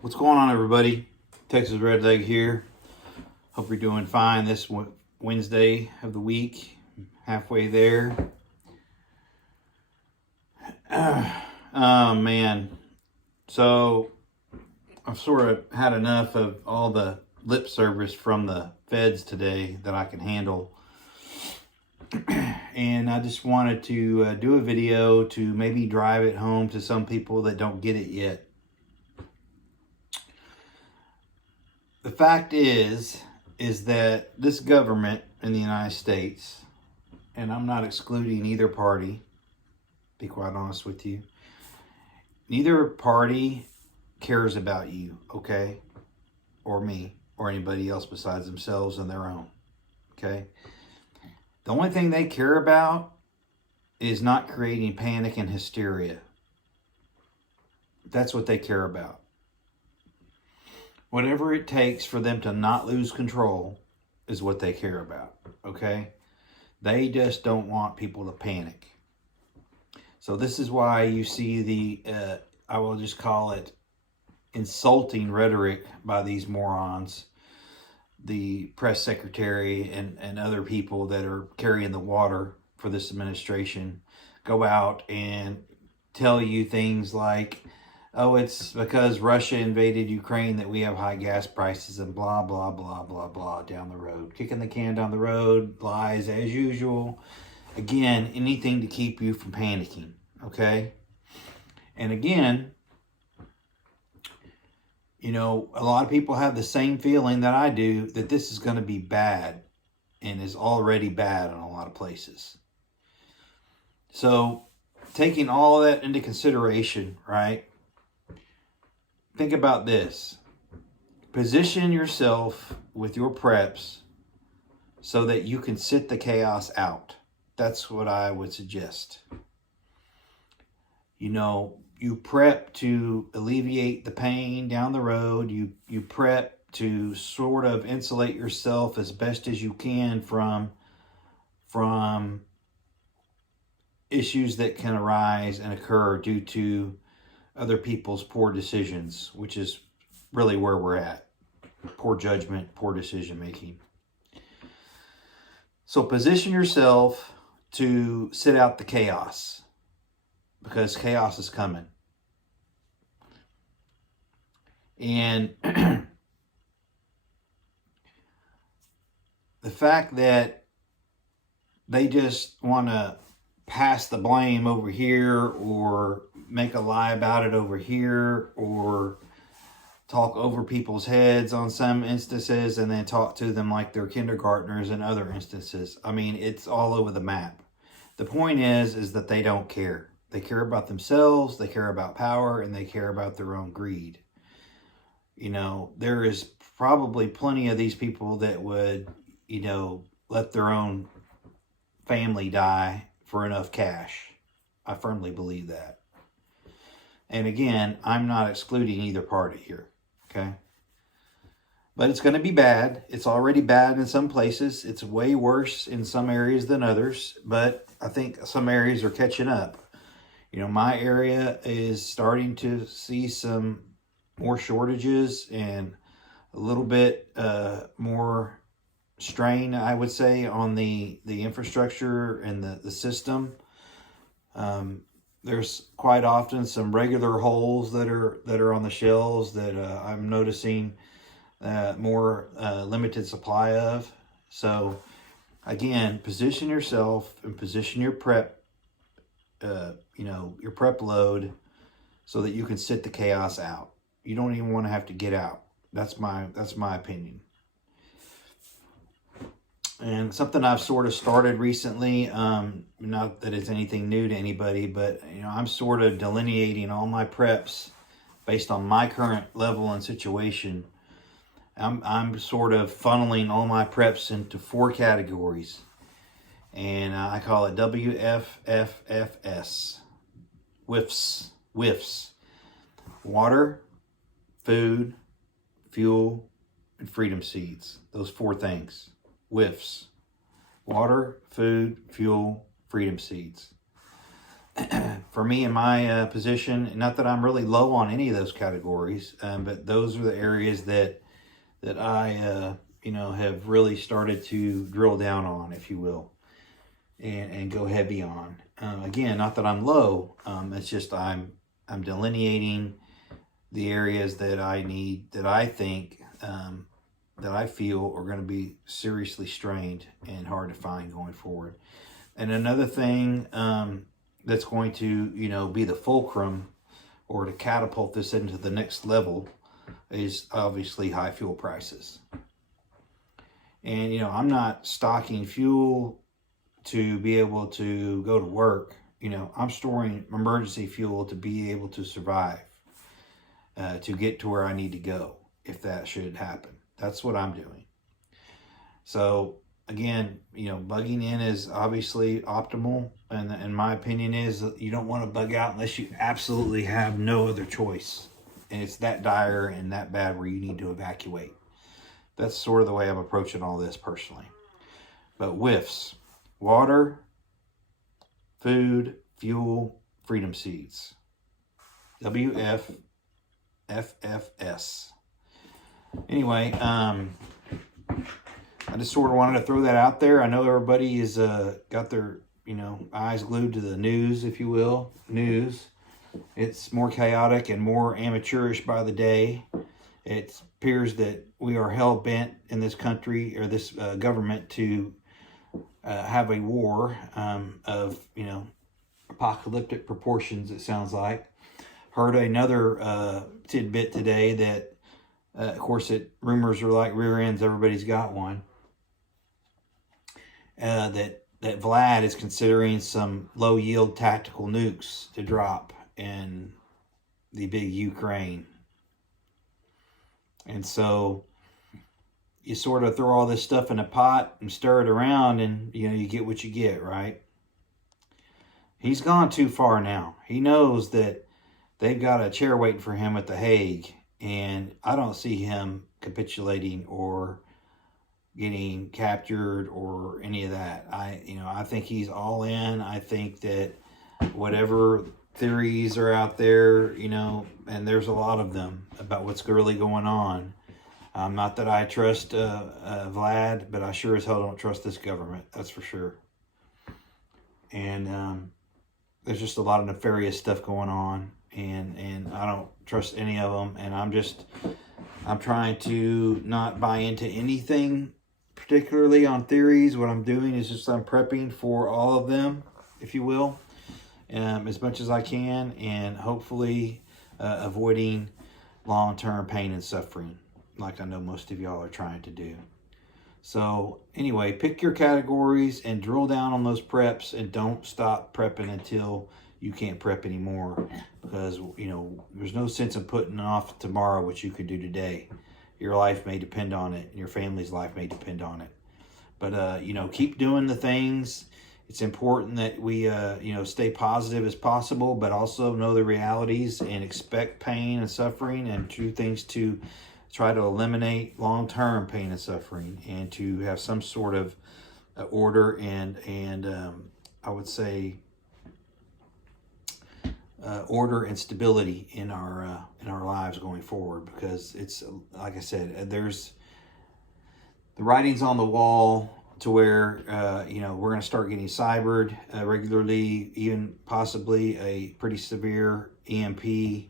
What's going on, everybody? Texas Redleg here. Hope you're doing fine this Wednesday of the week. Halfway there. Oh, man. So, I've sort of had enough of all the lip service from the feds today that I can handle. And I just wanted to do a video to maybe drive it home to some people that don't get it yet. The fact is that this government in the United States, and I'm not excluding either party, to be quite honest with you, neither party cares about you, okay? Or me, or anybody else besides themselves and their own, okay? The only thing they care about is not creating panic and hysteria. That's what they care about. Whatever it takes for them to not lose control is what they care about, okay? They just don't want people to panic. So this is why you see the, I will just call it insulting rhetoric by these morons, the press secretary and other people that are carrying the water for this administration, go out and tell you things like, oh, it's because Russia invaded Ukraine that we have high gas prices and blah, blah, blah, blah, blah down the road. Kicking the can down the road, lies as usual. Again, anything to keep you from panicking, okay? And again, you know, a lot of people have the same feeling that I do, that this is going to be bad and is already bad in a lot of places. So, taking all that into consideration, right? Think about this. Position yourself with your preps so that you can sit the chaos out. That's what I would suggest. You know, you prep to alleviate the pain down the road. You prep to sort of insulate yourself as best as you can from issues that can arise and occur due to other people's poor decisions, which is really where we're at. Poor judgment, poor decision making. So position yourself to sit out the chaos, because chaos is coming. And the fact that they just want to pass the blame over here, or make a lie about it over here, or talk over people's heads on some instances and then talk to them like they're kindergartners in other instances. I mean, it's all over the map. The point is that they don't care. They care about themselves, they care about power, and they care about their own greed. You know, there is probably plenty of these people that would, you know, let their own family die for enough cash. I firmly believe that. And again, I'm not excluding either party here, okay? But it's going to be bad. It's already bad in some places. It's way worse in some areas than others, but I think some areas are catching up. You know, my area is starting to see some more shortages and a little bit more strain, I would say, on the infrastructure and the system. There's quite often some regular holes that are on the shelves that I'm noticing more limited supply of. So again, position yourself and position your prep, your prep load, so that you can sit the chaos out. You don't even want to have to get out. That's my opinion. And something I've sort of started recently, not that it's anything new to anybody, but you know, I'm sort of delineating all my preps based on my current level and situation. I'm sort of funneling all my preps into 4 categories, and I call it WFFFS, WIFs: water, food, fuel, and freedom seeds. Those 4 things. WIFs: water, food, fuel, Freedom Seeds. For me in my position, not that I'm really low on any of those categories, but those are the areas that I have really started to drill down on, if you will, and go heavy on. Again, not that I'm low, it's just I'm delineating the areas that I need, that I think, that I feel are going to be seriously strained and hard to find going forward. And another thing that's going to, be the fulcrum or to catapult this into the next level is obviously high fuel prices. And, I'm not stocking fuel to be able to go to work. I'm storing emergency fuel to be able to survive, to get to where I need to go if that should happen. That's what I'm doing. So again, bugging in is obviously optimal. And my opinion is that you don't want to bug out unless you absolutely have no other choice. And it's that dire and that bad where you need to evacuate. That's sort of the way I'm approaching all this personally. But WIFs: water, food, fuel, Freedom Seeds. WFFFS. Anyway, I just sort of wanted to throw that out there. I know everybody is got their eyes glued to the news, if you will. News. It's more chaotic and more amateurish by the day. It appears that we are hell bent in this country, or this government, to have a war of apocalyptic proportions. It sounds like. Heard another tidbit today that, of course, rumors are like rear ends. Everybody's got one. That Vlad is considering some low yield tactical nukes to drop in the big Ukraine. And so you sort of throw all this stuff in a pot and stir it around, and you get what you get, right? He's gone too far now. He knows that they've got a chair waiting for him at The Hague, and I don't see him capitulating or getting captured or any of that. I think he's all in. I think that whatever theories are out there, and there's a lot of them about what's really going on. Not that I trust Vlad, but I sure as hell don't trust this government. That's for sure. And there's just a lot of nefarious stuff going on, and I don't trust any of them. And I'm trying to not buy into anything, particularly on theories. What I'm doing is just I'm prepping for all of them, if you will, as much as I can, and hopefully avoiding long-term pain and suffering, like I know most of y'all are trying to do. So anyway, pick your categories and drill down on those preps, and don't stop prepping until you can't prep anymore, because there's no sense in putting off tomorrow what you could do today. Your life may depend on it, and your family's life may depend on it. But keep doing the things. It's important that we stay positive as possible, but also know the realities and expect pain and suffering, and do things to try to eliminate long-term pain and suffering, and to have some sort of order and I would say order and stability in our lives going forward, because it's like I said, there's the writing's on the wall to where we're going to start getting cybered regularly, even possibly a pretty severe EMP.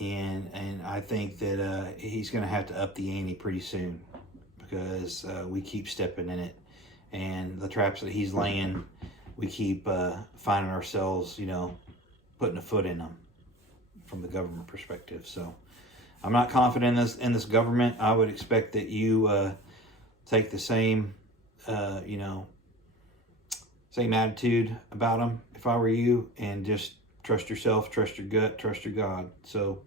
And I think that he's going to have to up the ante pretty soon, because we keep stepping in it, and the traps that he's laying, we keep finding ourselves, putting a foot in them from the government perspective. So I'm not confident in this government. I would expect that you take the same, same attitude about them if I were you, and just trust yourself, trust your gut, trust your God. So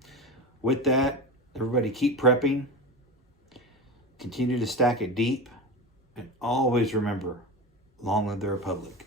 with that, everybody keep prepping. Continue to stack it deep. And always remember, long live the Republic.